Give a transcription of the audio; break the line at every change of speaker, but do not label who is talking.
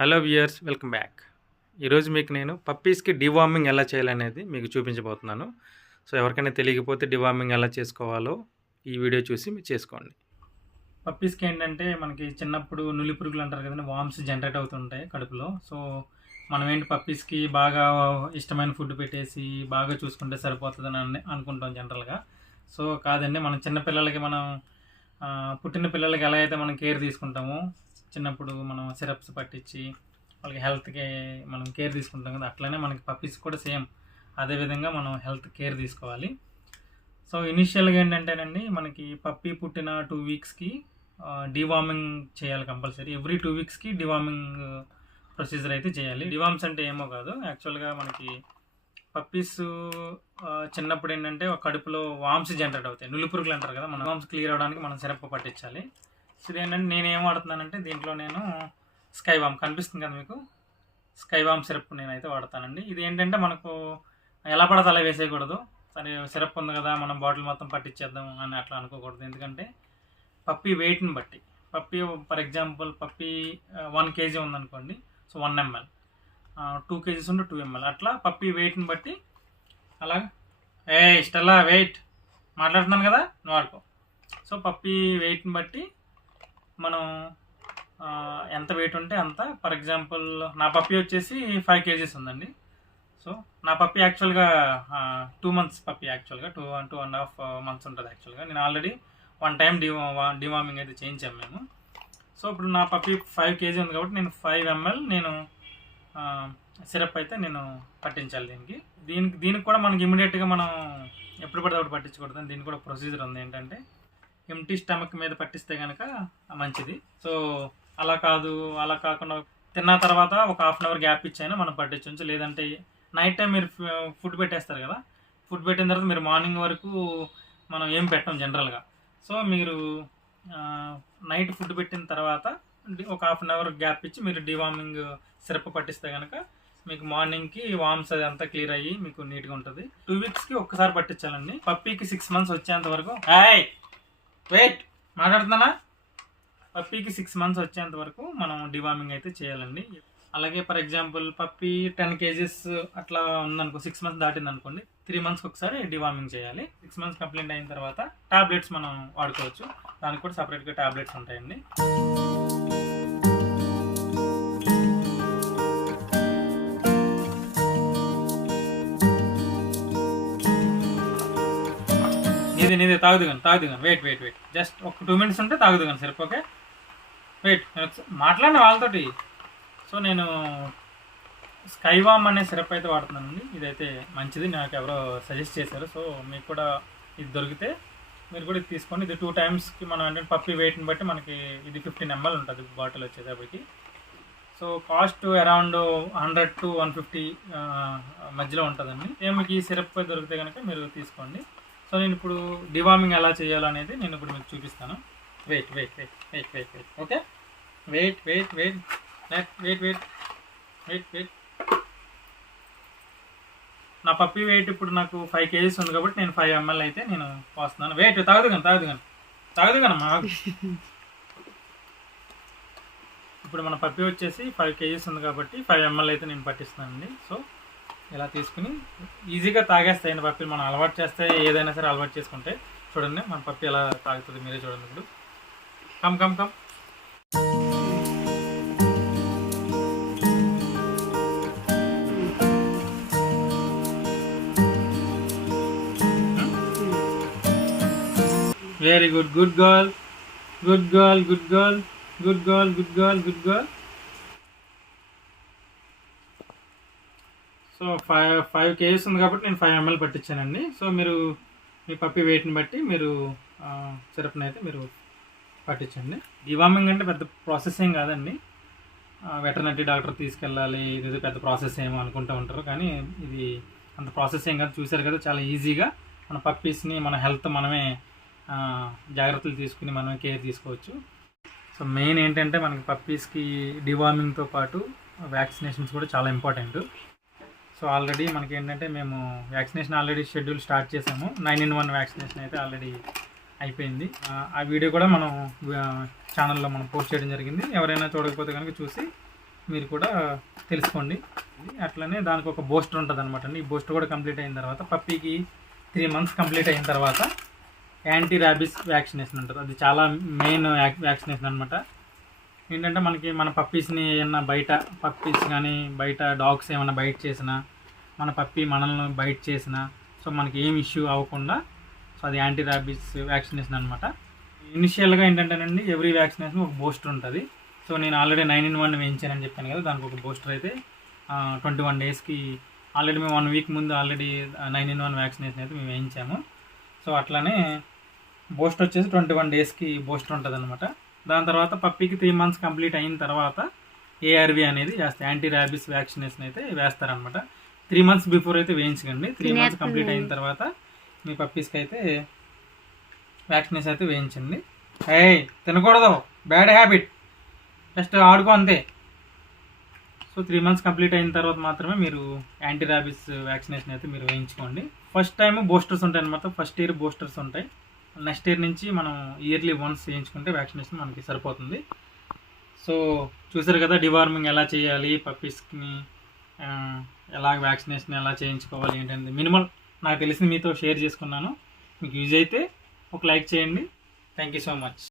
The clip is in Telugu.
Hello viewers welcome back. ఈరోజు మీకు నేను పప్పీస్కి డివార్మింగ్ ఎలా చేయాలనేది మీకు చూపించబోతున్నాను. సో ఎవరికైనా తెలియకపోతే డివార్మింగ్ ఎలా చేసుకోవాలో ఈ వీడియో చూసి మీరు చేసుకోండి. పప్పీస్కి ఏంటంటే మనకి చిన్నప్పుడు నులి పురుగులు అంటారు కదండి వామ్స్ జనరేట్ అవుతుంటాయి కడుపులో. సో మనం ఏంటి పప్పీస్కి బాగా ఇష్టమైన ఫుడ్ పెట్టేసి బాగా చూసుకుంటే సరిపోతుందని అని అనుకుంటాం జనరల్గా. సో కాదండి మనం చిన్నపిల్లలకి మనం పుట్టిన పిల్లలకి ఎలా అయితే మనం కేర్ తీసుకుంటామో చిన్నప్పుడు మనం సిరప్స్ పట్టించి వాళ్ళకి హెల్త్కి మనం కేర్ తీసుకుంటాం కదా అట్లనే మనకి పప్పీస్ కూడా సేమ్ అదేవిధంగా మనం హెల్త్ కేర్ తీసుకోవాలి. సో ఇనిషియల్గా ఏంటంటేనండి మనకి పప్పీ పుట్టిన టూ వీక్స్కి డివార్మింగ్ చేయాలి కంపల్సరీ ఎవ్రీ టూ వీక్స్కి డివార్మింగ్ ప్రొసీజర్ అయితే చేయాలి. డివార్మ్స్ అంటే ఏమో కాదు. యాక్చువల్గా మనకి పప్పీస్ చిన్నప్పుడు ఏంటంటే ఒక కడుపులో వామ్స్ జనరేట్ అవుతాయి. నులిపురుగులు అంటారు కదా మన వామ్స్ క్లియర్ అవడానికి మనం సిరప్ పట్టించాలి. ఇదేంటంటే నేను ఏం వాడుతున్నానంటే దీంట్లో నేను స్కై బామ్ కనిపిస్తుంది కదా మీకు? స్కై బామ్ సిరప్ నేనైతే వాడతానండి. ఇది ఏంటంటే మనకు ఎలా పడితే అలా వేసేయకూడదు. సరే సిరప్ ఉంది కదా మనం బాటిల్ మొత్తం పట్టించేద్దాం అని అట్లా అనుకోకూడదు. ఎందుకంటే పప్పి వెయిట్ని బట్టి. Puppy for example puppy one kg ఉందనుకోండి. So one ml. Two kgs ఉంటే టూ ఎంఎల్. అట్లా పప్పి వెయిట్ని బట్టి అలా ఏ ఇష్టలా వెయిట్. మాట్లాడుతున్నాను కదా? నువ్వు ఆడుకో సో పప్పీ వెయిట్ని బట్టి మనం ఎంత వెయిట్ ఉంటే అంత ఫర్ ఎగ్జాంపుల్ నా పప్పి వచ్చేసి ఫైవ్ కేజీస్ ఉందండి. సో నా పప్పీ యాక్చువల్గా టూ మంత్స్ పప్పీ యాక్చువల్గా two two and half months ఉంటుంది యాక్చువల్గా నేను ఆల్రెడీ వన్ టైం డివా డివార్మింగ్ అయితే చేయించాం మేము. సో ఇప్పుడు నా పప్పీ ఫైవ్ కేజీ ఉంది కాబట్టి నేను ఫైవ్ ఎంఎల్ నేను సిరప్ అయితే నేను పట్టించాలి దీనికి. దీనికి దీనికి కూడా మనకి ఇమీడియట్గా మనం ఎప్పుడు పడితే అప్పుడు పట్టించకూడదు. దీనికి కూడా ప్రొసీజర్ ఉంది ఏంటంటే ఎంటీ స్టమక్ మీద పట్టిస్తే కనుక మంచిది. సో అలా కాదు అలా కాకుండా తిన్న తర్వాత ఒక హాఫ్ అన్ అవర్ గ్యాప్ ఇచ్చైనా మనం పట్టించవచ్చు లేదంటే నైట్ టైం మీరు ఫుడ్ పెట్టేస్తారు కదా. ఫుడ్ పెట్టిన తర్వాత మీరు మార్నింగ్ వరకు మనం ఏం పెట్టం జనరల్గా సో మీరు నైట్ ఫుడ్ పెట్టిన తర్వాత ఒక హాఫ్ అన్ అవర్ గ్యాప్ ఇచ్చి మీరు డివార్మింగ్ సిరప్ పట్టిస్తే కనుక మీకు మార్నింగ్కి వామ్స్ అది అంతా క్లియర్ అయ్యి మీకు నీట్గా ఉంటుంది. టూ వీక్స్కి ఒక్కసారి పట్టించాలండి. పప్పీకి సిక్స్ మంత్స్ వచ్చేంత వరకు. హాయ్ వెయిట్ మాట్లాడుతున్నానా? పప్పీకి సిక్స్ మంత్స్ వచ్చేంత వరకు మనం డివార్మింగ్ అయితే చేయాలండి. అలాగే for example puppy ten kgs అట్లా ఉందనుకో సిక్స్ మంత్స్ దాటింది అనుకోండి త్రీ మంత్స్కి ఒకసారి డివార్మింగ్ చేయాలి. సిక్స్ మంత్స్ కంప్లీట్ అయిన తర్వాత టాబ్లెట్స్ మనం వాడుకోవచ్చు. దానికి కూడా సపరేట్గా టాబ్లెట్స్ ఉంటాయండి. నీది నీది తాగుదు కానీ కానీ వెయిట్ వెయిట్ వెయిట్ జస్ట్ ఒక టూ మినిట్స్ ఉంటే తాగుదు కానీ సరిపో ఓకే వెయిట్ మాట్లాడిన వాళ్ళతోటి. సో నేను స్కైవామ్ అనే సిరప్ అయితే వాడుతున్నానండి. ఇదైతే మంచిది. నాకు ఎవరో సజెస్ట్ చేశారు. సో మీకు కూడా ఇది దొరికితే మీరు కూడా ఇది తీసుకోండి. ఇది టూ టైమ్స్కి మనం అంటే పప్పి వెయిట్ని బట్టి మనకి ఇది ఫిఫ్టీన్ ఎంఎల్ ఉంటుంది బాటిల్ వచ్చేటప్పటికి. So cost around hundred to one fifty మధ్యలో ఉంటుందండి. సేమ్ మీకు ఈ సిరప్ దొరికితే కనుక మీరు తీసుకోండి. సో నేను ఇప్పుడు డివార్మింగ్ ఎలా చేయాలనేది నేను ఇప్పుడు మీకు చూపిస్తాను. Wait wait wait wait wait wait okay wait wait wait net wait wait wait wait నా పప్పి వెయిట్ ఇప్పుడు నాకు ఫైవ్ కేజీస్ ఉంది కాబట్టి నేను ఫైవ్ ఎంఎల్ అయితే నేను వస్తున్నాను వెయిట్ తాగదు కానీ తాగదు కానీ. తాగదు కానీ మా ఇప్పుడు మన పప్పి వచ్చేసి ఫైవ్ కేజీస్ ఉంది కాబట్టి ఫైవ్ ఎంఎల్ అయితే నేను పట్టిస్తున్నానండి. సో ఇలా తీసుకుని ఈజీగా తాగేస్తాయండి పప్పులు. మనం అలవాటు చేస్తే ఏదైనా సరే అలవాటు చేసుకుంటే చూడండి మన పప్పు ఎలా తాగుతుంది మీరే చూడండి ఇప్పుడు. Come come come. Very good good girl good girl good girl good girl good girl good girl so five five kgs ఉంది కాబట్టి నేను ఫైవ్ ఎంఎల్ పట్టించానండి. సో మీరు మీ పప్పి వెయిట్ని బట్టి మీరు సిరప్ని అయితే మీరు పట్టించండి. డివార్మింగ్ అంటే పెద్ద ప్రాసెస్ ఏం కాదండి. వెటర్నరీ డాక్టర్ తీసుకెళ్ళాలి ఇది పెద్ద ప్రాసెస్ ఏమో అనుకుంటూ ఉంటారు. కానీ ఇది అంత ప్రాసెస్ ఏం కాదు. చూశారు కదా చాలా ఈజీగా మన పప్పీస్ని మన హెల్త్ మనమే జాగ్రత్తలు తీసుకుని మనమే కేర్ తీసుకోవచ్చు. సో మెయిన్ ఏంటంటే మనకి పప్పీస్కి డివార్మింగ్తో పాటు వ్యాక్సినేషన్స్ కూడా చాలా ఇంపార్టెంట్ సో ఆల్రెడీ మనకి ఏంటంటే మేము వ్యాక్సినేషన్ ఆల్రెడీ షెడ్యూల్ స్టార్ట్ చేసాము. నైన్ ఇన్ వన్ వ్యాక్సినేషన్ అయితే ఆల్రెడీ అయిపోయింది. ఆ, వీడియో కూడా మనం ఛానల్లో మనం పోస్ట్ చేయడం జరిగింది. ఎవరైనా చూడకపోతే కనుక చూసి మీరు కూడా తెలుసుకోండి. అట్లనే దానికి ఒక బూస్టర్ ఉంటుంది అనమాట ఈ బూస్టర్ కూడా కంప్లీట్ అయిన తర్వాత పప్పీకి త్రీ మంత్స్ కంప్లీట్ అయిన తర్వాత యాంటీ ర్యాబిస్ వ్యాక్సినేషన్ ఉంటుంది. అది చాలా మెయిన్ వ్యాక్సినేషన్ అనమాట ఏంటంటే మనకి మన పప్పీస్ని ఏమన్నా బయట పప్పీస్ కానీ బయట డాగ్స్ ఏమైనా బైట్ చేసినా మన పప్పీ మనల్ని బైట్ చేసినా సో మనకి ఏం ఇష్యూ అవ్వకుండా సో అది యాంటీ ర్యాబిస్ వ్యాక్సినేషన్ అనమాట ఇనిషియల్గా ఏంటంటేనండి ఎవ్రీ వ్యాక్సినేషన్ ఒక బూస్టర్ ఉంటుంది. సో నేను ఆల్రెడీ నైన్ ఇన్ వన్ వేయించానని చెప్పాను కదా దానికి ఒక బూస్టర్ అయితే ట్వంటీ వన్ డేస్కి ఆల్రెడీ మేము వన్ వీక్ ముందు already nine in one vaccination అయితే మేము వేయించాము. సో అట్లానే బూస్టర్ వచ్చేసి ట్వంటీ వన్ డేస్కి బూస్టర్ ఉంటుంది అనమాట దాని తర్వాత పప్పీకి త్రీ మంత్స్ కంప్లీట్ అయిన తర్వాత ఏఆర్వి అనేది వేస్తారు యాంటీ ర్యాబిస్ వ్యాక్సినేషన్ అయితే వేస్తారనమాట త్రీ మంత్స్ బిఫోర్ అయితే వేయించకండి. త్రీ మంత్స్ కంప్లీట్ అయిన తర్వాత మీ పప్పీస్కి అయితే వ్యాక్సినేషన్ అయితే వేయించండి. ఏయ్ తినకూడదు. బ్యాడ్ హ్యాబిట్ జస్ట్ ఆడుకో అంతే. సో త్రీ మంత్స్ కంప్లీట్ అయిన తర్వాత మాత్రమే మీరు యాంటీ ర్యాబిస్ వ్యాక్సినేషన్ అయితే మీరు వేయించుకోండి. ఫస్ట్ టైం బూస్టర్స్ ఉంటాయి అనమాట ఫస్ట్ ఇయర్ బూస్టర్స్ ఉంటాయి. నెక్స్ట్ ఇయర్ నుంచి మనం ఇయర్లీ వన్స్ చేయించుకుంటే వ్యాక్సినేషన్ మనకి సరిపోతుంది. సో చూసారు కదా డివార్మింగ్ ఎలా చేయాలి పప్పీస్ని ఎలా వ్యాక్సినేషన్ ఎలా చేయించుకోవాలి ఏంటంటే మినిమల్ నాకు తెలిసి మీతో షేర్ చేసుకున్నాను. మీకు యూజ్ అయితే ఒక లైక్ చేయండి. Thank you so much.